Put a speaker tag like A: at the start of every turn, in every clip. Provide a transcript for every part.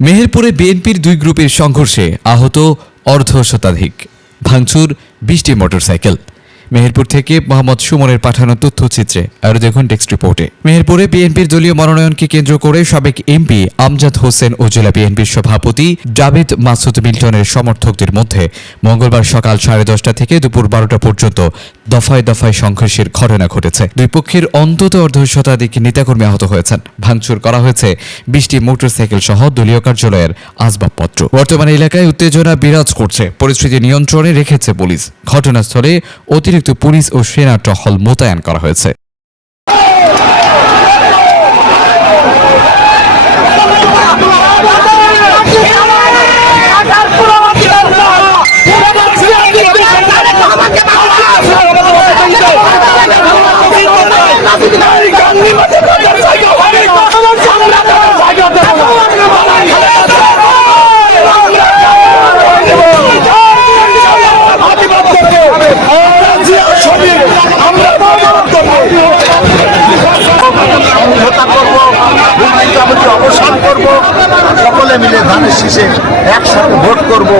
A: মেহেরপুরে বিএনপির দুই গ্রুপের সংঘর্ষে আহত অর্ধ শতাধিক। ভাঙচুর বিশটি মোটরসাইকেল। মেহেরপুর থেকে মোহাম্মদ সুমনের পাঠানো তথ্যচিত্রে। আর দেখুন টেক্সট রিপোর্টে। মেহেরপুরে বিএনপির দলীয় মনোনয়নকে কেন্দ্র করে সাবেক এমপি আমজাদ হোসেন ও জেলা বিএনপির সভাপতি জাভেদ মাসুদ মিল্টনের সমর্থকদের মধ্যে মঙ্গলবার সকাল সাড়ে দশটা থেকে দুপুর বারোটা পর্যন্ত দফায় দফায় সংঘর্ষের ঘটনা ঘটেছে। দুই পক্ষের অন্তত অর্ধ শতাধিক নেতাকর্মী আহত হয়েছেন। ভাঙচুর করা হয়েছে বিশটি মোটরসাইকেল সহ দলীয় কার্যালয়ের আসবাবপত্র। বর্তমানে এলাকায় উত্তেজনা বিরাজ করছে। পরিস্থিতি নিয়ন্ত্রণে রেখেছে পুলিশ। ঘটনাস্থলে অতিরিক্ত পুলিশ ও সেনা টহল মোতায়েন করা হয়েছে।
B: করব করব। সকলে মিলে ধানের শীষে একসাথে ভোট করব।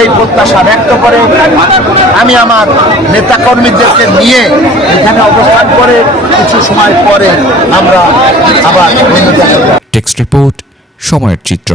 B: এই প্রত্যাশা ব্যক্ত করে আমি আমার নেতাকর্মীদেরকে নিয়ে এখানে অবস্থান করে কিছু সময় পরে আমরা আবার
A: টেক্সট রিপোর্ট সময়ের চিত্র